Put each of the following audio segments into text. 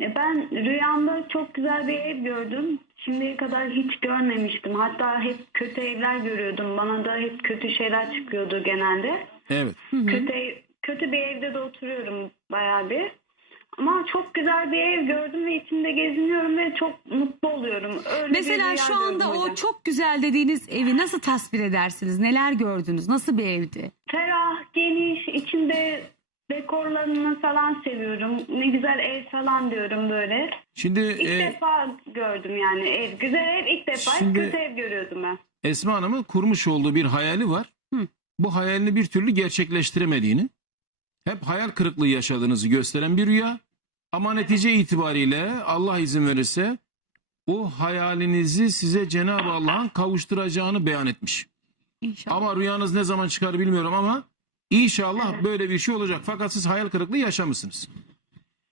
E, Ben rüyamda çok güzel bir ev gördüm. Şimdiye kadar hiç görmemiştim. Hatta hep kötü evler görüyordum. Bana da hep kötü şeyler çıkıyordu genelde. Evet. Kötü ev- kötü bir evde de oturuyorum bayağı bir. Ama çok güzel bir ev gördüm ve içinde geziniyorum ve çok mutlu oluyorum. Öyle Mesela şu anda o hocam. çok güzel dediğiniz evi nasıl tasvir edersiniz? Neler gördünüz? Nasıl bir evdi? Ferah, geniş, içinde dekorlarını falan seviyorum. Ne güzel ev falan diyorum böyle. Şimdi İlk e, defa gördüm yani ev. Güzel ev ilk defa. Şimdi- kötü ev görüyordum ben. Esma Hanım'ın kurmuş olduğu bir hayali var. Hı. Bu hayalini bir türlü gerçekleştiremediğini, hep hayal kırıklığı yaşadığınızı gösteren bir rüya. Ama netice itibariyle Allah izin verirse o hayalinizi size Cenab-ı Allah'ın kavuşturacağını beyan etmiş. İnşallah. Ama rüyanız ne zaman çıkar bilmiyorum ama inşallah böyle bir şey olacak. Fakat siz hayal kırıklığı yaşamışsınız.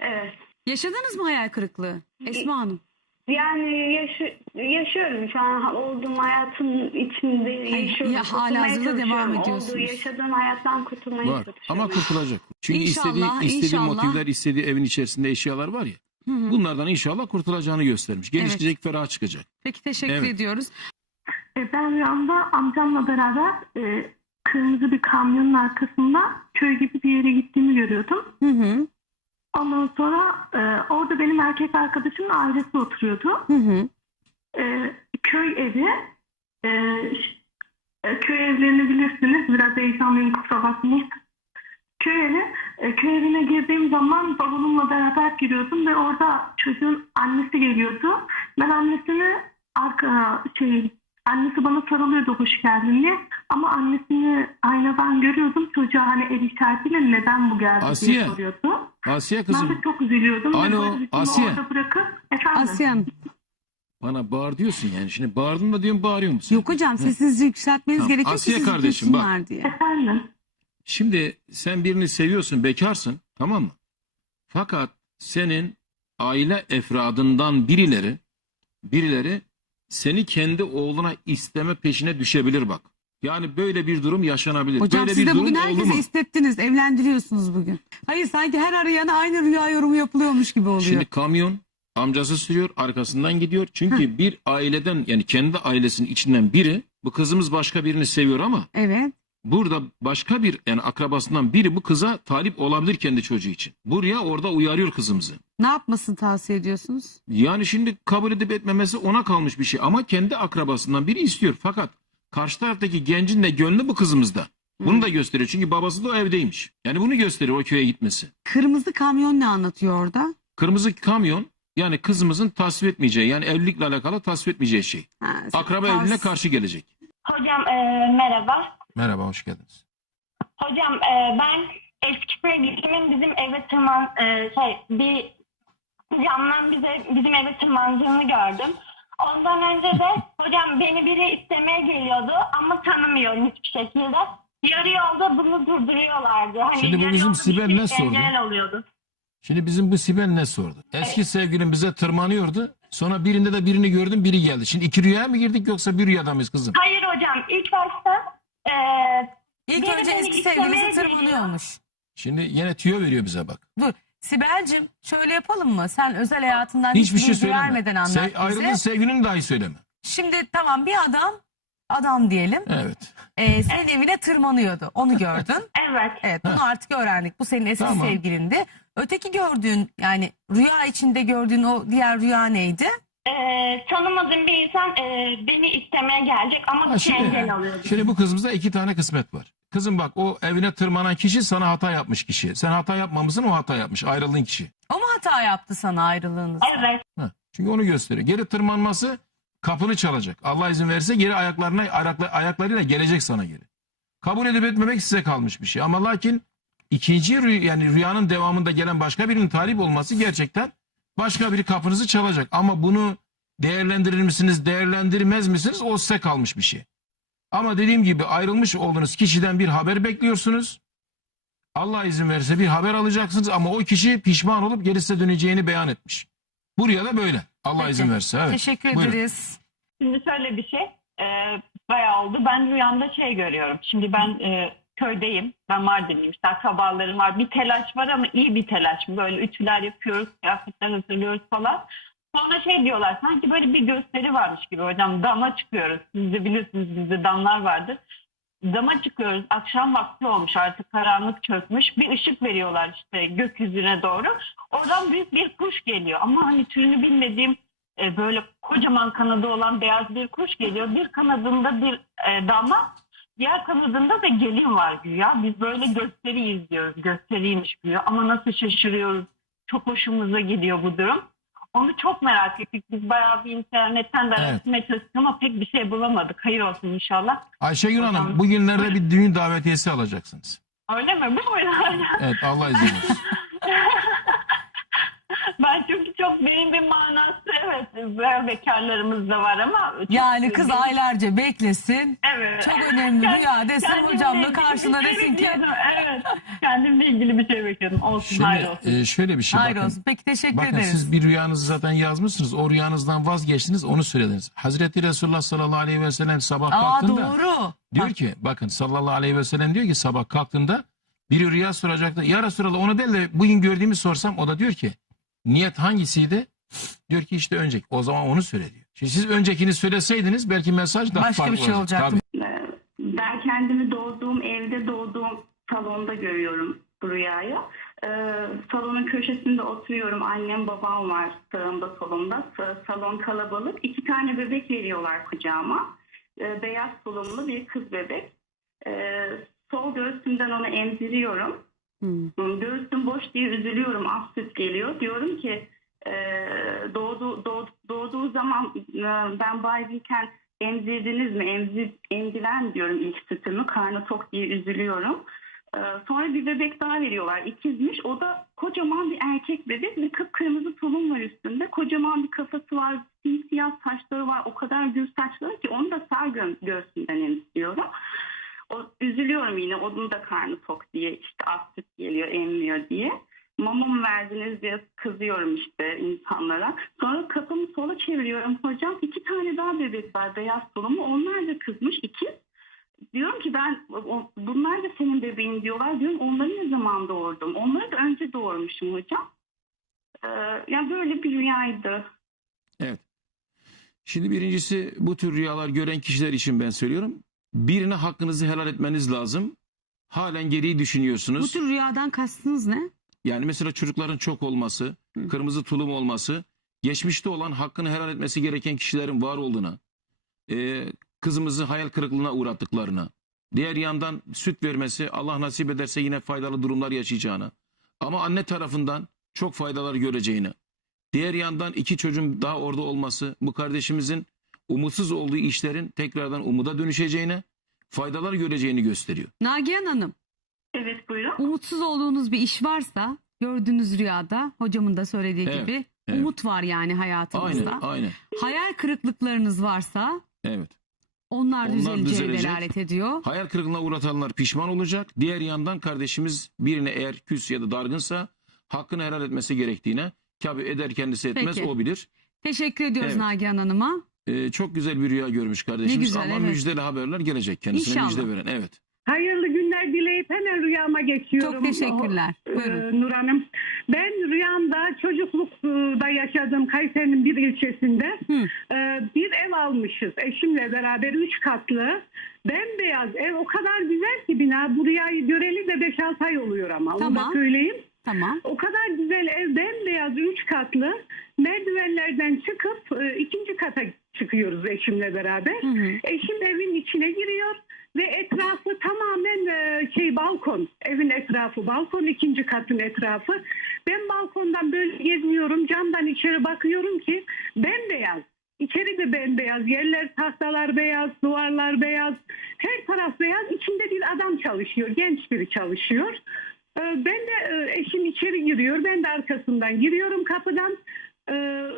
Evet. Yaşadınız mı hayal kırıklığı Esma Hanım? Yani yaşı- yaşıyorum şu an olduğum hayatın içinde yaşıyorum. ya hala Kurtulmaya hazırda devam çalışıyorum. ediyorsunuz. Olduğu yaşadığım hayattan kurtulmaya Var çalışıyorum. ama kurtulacak. Çünkü İnşallah, istediği, istediği inşallah. motivler, istediği evin içerisinde eşyalar var ya. Bunlardan inşallah kurtulacağını göstermiş. Gelişecek, ferah çıkacak. Peki teşekkür Evet. ediyoruz. E, Ben rüyamda amcamla beraber e, kırmızı bir kamyonun arkasında köy gibi bir yere gittiğimi görüyordum. Hı hı. Ondan sonra e, orada benim erkek arkadaşımın ailesi oturuyordu. Hı hı. E, köy evi. E, e, köy evlerini bilirsiniz. Biraz heyecanlıyım kusura bakmayın. Köy evi. E, köy evine girdiğim zaman bavulumla beraber giriyordum ve orada çocuğun annesi geliyordu. Ben annesini arka şey annesi bana sarılıyordu hoş geldin diye. Ama annesini aynadan görüyordum. Çocuğa hani el işaretiyle neden bu geldi Asiye. diye soruyordu. Asiye Ben kızım de çok üzülüyordum. Alo, Asiye. Orada bırakıp efendim. Asya Hanım. bana bağır diyorsun yani. Şimdi bağırdın da diyorum bağırıyor musun? Yok hocam sesinizi yükseltmeniz Tamam. gerekiyor Asiye ki sizi kardeşim, bak. duysunlar diye. Efendim. Şimdi sen birini seviyorsun, bekarsın, tamam mı? Fakat senin aile efradından birileri, birileri seni kendi oğluna isteme peşine düşebilir bak. Yani böyle bir durum yaşanabilir. Hocam böyle siz bir de bugün herkese istettiniz. Evlendiriyorsunuz bugün. Hayır sanki her arayana aynı rüya yorumu yapılıyormuş gibi oluyor. Şimdi kamyon amcası sürüyor, arkasından gidiyor. Çünkü bir aileden yani kendi ailesinin içinden biri, bu kızımız başka birini seviyor ama Evet. burada başka bir yani akrabasından biri bu kıza talip olabilir kendi çocuğu için. Buraya orada uyarıyor kızımızı. Ne yapmasını tavsiye ediyorsunuz? Yani şimdi kabul edip etmemesi ona kalmış bir şey ama kendi akrabasından biri istiyor. Fakat karşı taraftaki gencin de gönlü bu kızımızda. Bunu da gösteriyor çünkü babası da o evdeymiş. Yani bunu gösteriyor o köye gitmesi. Kırmızı kamyon ne anlatıyor orada? Kırmızı kamyon yani kızımızın tasvip etmeyeceği yani evlilikle alakalı tasvip etmeyeceği şey. Ha, Akraba tavs- evliliğine karşı gelecek. Hocam e, merhaba. Merhaba hoş geldiniz. Hocam e, ben eski sevgilimin bizim eve tırman e, şey bir camdan bize bizim eve tırmandığını gördüm. Ondan önce de hocam beni biri istemeye geliyordu ama tanımıyorum hiçbir şekilde. Yarı yolda bunu durduruyorlardı. Hani Şimdi bu yarı bizim yolda Sibel şey ne sordu? engel oluyordu. Şimdi bizim bu Sibel ne sordu? Eski sevgilin bize tırmanıyordu. Sonra birinde de birini gördüm biri geldi. Şimdi iki rüyaya mı girdik yoksa bir rüyada mıyız kızım? Hayır hocam ilk başta e, İlk önce beni eski istemeye sevgilisi geliyor. tırmanıyormuş. Şimdi yine tüyo veriyor bize bak. Dur. Sibel'cim şöyle yapalım mı? Sen özel hayatından Hiçbir hiç şey bilgi söyleme. vermeden anlat Se- bize. ayrıldığın sevgilini dahi söyleme. Şimdi tamam bir adam, adam diyelim, Evet. e, senin evine tırmanıyordu. Onu gördün. evet Evet bunu artık öğrendik. Bu senin eski Tamam. sevgilindi. Öteki gördüğün yani rüya içinde gördüğün o diğer rüya neydi? e, tanımadığım bir insan e, beni istemeye gelecek ama Ha, şey şimdi, engel oluyordu. şimdi bu kızımızda iki tane kısmet var. Kızım bak o evine tırmanan kişi sana hata yapmış kişi. Sen hata yapmamışsın o hata yapmış ayrıldığın kişi. O mu hata yaptı sana ayrılığınızda? Evet. Ha, çünkü onu gösteriyor. Geri tırmanması kapını çalacak. Allah izin verirse geri ayaklarına ayakla, ayaklarıyla gelecek sana geri. Kabul edip etmemek size kalmış bir şey. Ama lakin ikinci rüy, yani rüyanın devamında gelen başka birinin talip olması gerçekten başka biri kapınızı çalacak. Ama bunu değerlendirir misiniz, değerlendirmez misiniz o size kalmış bir şey. Ama dediğim gibi ayrılmış olduğunuz kişiden bir haber bekliyorsunuz. Allah izin verirse bir haber alacaksınız ama o kişi pişman olup geri size döneceğini beyan etmiş. Buraya da böyle. Allah Peki. izin verirse. Evet. Teşekkür Buyurun. ederiz. Şimdi şöyle bir şey. E, bayağı oldu. Ben rüyamda şey görüyorum. Şimdi ben e, köydeyim. Ben Mardinliyim. İşte akrabalarım var. Bir telaş var ama iyi bir telaş. Böyle ütüler yapıyoruz, kıyafetler hazırlıyoruz falan. Sonra şey diyorlar sanki böyle bir gösteri varmış gibi hocam dama çıkıyoruz. Siz de bilirsiniz bizde damlar vardır. Dama çıkıyoruz. Akşam vakti olmuş artık karanlık çökmüş. Bir ışık veriyorlar işte gökyüzüne doğru. Oradan büyük bir kuş geliyor. Ama hani türünü bilmediğim e, böyle kocaman kanadı olan beyaz bir kuş geliyor. Bir kanadında bir e, dama, diğer kanadında da gelin var güya. Biz böyle gösteri izliyoruz. Gösteriymiş güya. Ama nasıl şaşırıyoruz. Çok hoşumuza gidiyor bu durum. Onu çok merak ettik. Biz bayağı bir internetten de araştırmaya çalıştık ama pek bir şey bulamadık. Hayır olsun inşallah. Ayşegül Hanım bugünlerde bir düğün davetiyesi alacaksınız. Öyle mi? Bu muydu? Evet Allah izin versin. ben çünkü çok benim bir manası böyle bekarlarımız da var ama Yani kız aylarca beklesin. Evet. Çok önemli rüya desin kendimle hocam da ilgili karşına şey desin ki Evet. Kendimle ilgili bir şey bekliyordum. Olsun hayır olsun. Şimdi e, şöyle bir şey hayır bakın. olsun. Peki teşekkür Bakın ederiz. siz bir rüyanızı zaten yazmışsınız. O rüyanızdan vazgeçtiniz onu söylediniz. Hazreti Resulullah sallallahu aleyhi ve sellem sabah Aa kalktığında doğru. diyor Bak, ki bakın sallallahu aleyhi ve sellem diyor ki sabah kalktığında biri rüya soracaktı. Ya Resulallah onu değil de bugün gördüğümü sorsam o da diyor ki niyet hangisiydi? Diyor ki işte önceki. O zaman onu söyle diyor. Şimdi siz öncekini söyleseydiniz belki mesaj daha Başka farklı bir şey olacak. olacaktı. Tabii. Ee, Ben kendimi doğduğum evde doğduğum salonda görüyorum bu rüyayı. Ee, salonun köşesinde oturuyorum. Annem babam var sağımda solumda. Sa- Salon kalabalık. İki tane bebek veriyorlar kucağıma. Ee, beyaz tulumlu bir kız bebek. Ee, sol göğsümden onu emziriyorum. Hmm. Göğsüm boş diye üzülüyorum. Az süt geliyor. Diyorum ki e, doğdu, doğ- doğduğu zaman e, ben baygınken emzirdiniz mi? Emzir, emziren diyorum ilk sütümü. Karnı tok diye üzülüyorum. E, sonra bir bebek daha veriyorlar. İkizmiş. O da kocaman bir erkek bebek ve kıpkırmızı tulum var üstünde. Kocaman bir kafası var. Simsiyah saçları var. O kadar gür saçları ki onu da sağ gö- göğsünden emziriyorum. O, üzülüyorum yine onun da karnı tok diye işte az süt geliyor emmiyor diye. Mama mı verdiniz diye kızıyorum işte insanlara. Sonra kafamı sola çeviriyorum hocam. iki tane daha bebek var beyaz tulumlu. Onlar da kızmış ikiz. Diyorum ki ben bunlar da senin bebeğin diyorlar. Diyorum onları ne zaman doğurdum? Onları da önce doğurmuşum hocam. Ee, yani böyle bir rüyaydı. Evet. Şimdi birincisi bu tür rüyalar gören kişiler için ben söylüyorum. Birine hakkınızı helal etmeniz lazım. Halen geriyi Bu düşünüyorsunuz. tür rüyadan kastınız ne? Yani mesela çocukların çok olması, Hı. kırmızı tulum olması, geçmişte olan hakkını helal etmesi gereken kişilerin var olduğuna, e, kızımızı hayal kırıklığına uğrattıklarına, diğer yandan süt vermesi Allah nasip ederse yine faydalı durumlar yaşayacağına, ama anne tarafından çok faydalar göreceğini, diğer yandan iki çocuğun daha orada olması, bu kardeşimizin umutsuz olduğu işlerin tekrardan umuda dönüşeceğine, faydalar göreceğini gösteriyor. Nagihan Hanım, Evet buyurun. umutsuz olduğunuz bir iş varsa gördüğünüz rüyada hocamın da söylediği Evet, gibi evet. umut var yani Aynen, hayatınızda. aynen. Hayal kırıklıklarınız varsa Evet. onlar, Onlar düzeleceğe düzelecek. delalet ediyor. Hayal kırıklığına uğratanlar pişman olacak. Diğer yandan kardeşimiz birine eğer küs ya da dargınsa hakkını helal etmesi gerektiğine tabi eder kendisi etmez Peki. o bilir. Teşekkür ediyoruz Evet. Nagihan Hanım'a. Ee, çok güzel bir rüya görmüş kardeşimiz güzel, ama evet. müjdeli haberler gelecek kendisine İnşallah. müjde veren. Evet. Günler dileyip hemen rüyama geçiyorum. Çok teşekkürler. O, e, Buyurun. Nur Hanım. Ben rüyamda çocuklukta yaşadığım Kayseri'nin bir ilçesinde Hı. e, bir ev almışız. Eşimle beraber üç katlı. Bembeyaz ev o kadar güzel ki bina. Bu rüyayı göreli de 5-6 ay oluyor ama. Onu Tamam. da söyleyeyim. Tamam. O kadar güzel ev bembeyaz üç katlı. Merdivenlerden çıkıp e, ikinci kata çıkıyoruz eşimle beraber. Hı hı. Eşim evin içine giriyor ve etrafı tamamen e, şey balkon. Evin etrafı balkon ikinci katın etrafı. Ben balkondan böyle geziyorum camdan içeri bakıyorum ki bembeyaz. İçeri de bembeyaz. Yerler tahtalar beyaz, duvarlar beyaz. Her taraf beyaz. İçinde bir adam çalışıyor. Genç biri çalışıyor. Ee, Ben de e, eşim içeri giriyor. Ben de arkasından giriyorum kapıdan. Ee,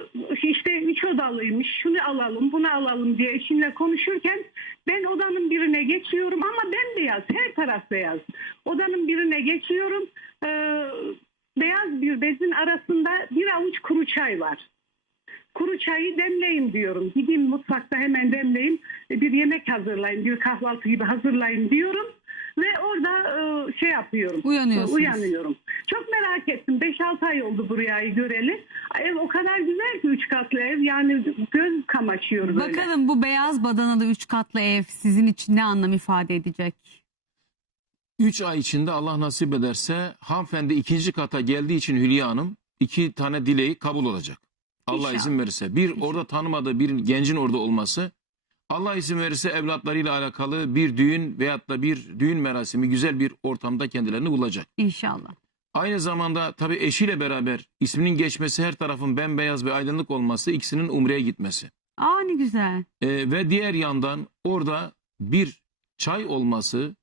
işte üç odalıymış. Şunu alalım, bunu alalım diye eşimle konuşurken ben odanın birine geçiyorum ama bembeyaz. Her taraf beyaz. Odanın birine geçiyorum. Ee, beyaz bir bezin arasında bir avuç kuru çay var. Kuru çayı demleyin diyorum. Gideyim mutfakta hemen demleyin. Bir yemek hazırlayın, bir kahvaltı gibi hazırlayın diyorum. Ve orada e, şey yapıyorum. Uyanıyorsunuz. Uyanıyorum. Çok merak ettim. 5-6 ay oldu bu rüyayı göreli. Ev o kadar güzel ki üç katlı ev. Yani göz kamaşıyor böyle. Bakalım bu beyaz badanalı üç katlı ev sizin için ne anlam ifade edecek? 3 ay içinde Allah nasip ederse hanımefendi ikinci kata geldiği için Hülya Hanım iki tane dileği kabul olacak. Allah İnşallah. izin verirse. Bir orada tanımadığı bir gencin orada olması. Allah izin verirse evlatlarıyla alakalı bir düğün veyahut da bir düğün merasimi güzel bir ortamda kendilerini bulacak. İnşallah. Aynı zamanda tabii eşiyle beraber isminin geçmesi her tarafın bembeyaz ve aydınlık olması ikisinin umreye gitmesi. Aa ne güzel. Ee, ve diğer yandan orada bir çay olması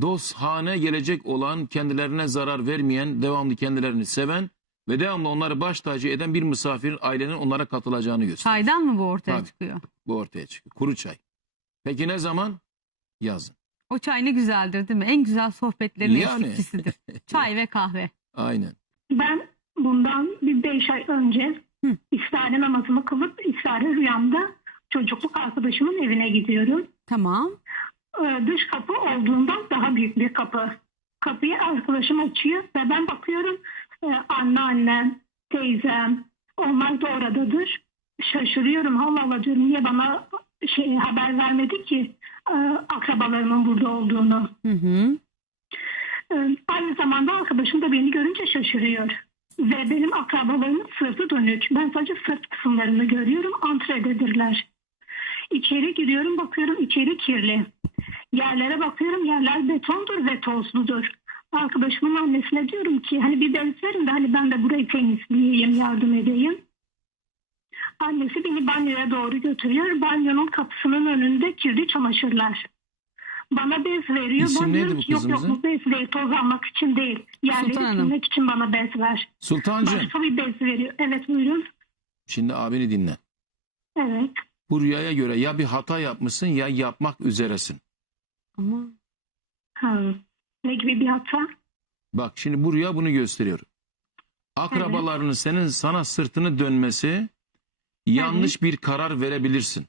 dosthane gelecek olan kendilerine zarar vermeyen devamlı kendilerini seven ve devamlı onları baş tacı eden bir misafirin ailenin onlara katılacağını gösteriyor. Çaydan mı bu ortaya Tabii. çıkıyor? Bu ortaya çıkıyor. Kuru çay. Peki ne zaman? Yazın. O çay ne güzeldir değil mi? En güzel sohbetlerin Yani. eşlikçisidir. Çay ve kahve. Aynen. Ben bundan bir beş ay önce Hı. istihare namazımı kılıp istihare rüyamda çocukluk arkadaşımın evine gidiyorum. Tamam. Ee, dış kapı olduğundan daha büyük bir kapı. Kapıyı arkadaşım açıyor ve ben bakıyorum e, anneannem, teyzem onlar da oradadır. Şaşırıyorum Allah Allah diyorum niye bana şey haber vermedi ki e, akrabalarımın burada olduğunu. Hı hı. Ee, Aynı zamanda arkadaşım da beni görünce şaşırıyor. Ve benim akrabalarımın sırtı dönük. Ben sadece sırt kısımlarını görüyorum. Antrededirler. İçeri giriyorum bakıyorum içeri kirli. Yerlere bakıyorum yerler betondur ve tozludur. Arkadaşımın annesine diyorum ki hani bir bez verin de hani ben de burayı temizleyeyim yardım edeyim. Annesi beni banyoya doğru götürüyor. Banyonun kapısının önünde kirli çamaşırlar. Bana bez veriyor. İsim Ben neydi diyorum bu ki, Yok yok kızımızın? bu bez değil toz almak için değil. Yerleri Sultan Hanım. silmek için bana bez ver. Sultancığım Başka bir bez veriyor. Evet buyurun. şimdi abini dinle. Evet. Bu rüyaya göre ya bir hata yapmışsın ya yapmak üzeresin. Ama Ha. Ne gibi bir hata? Bak şimdi bu rüya bunu gösteriyor. Akrabalarının senin sana sırtını dönmesi yanlış bir karar verebilirsin.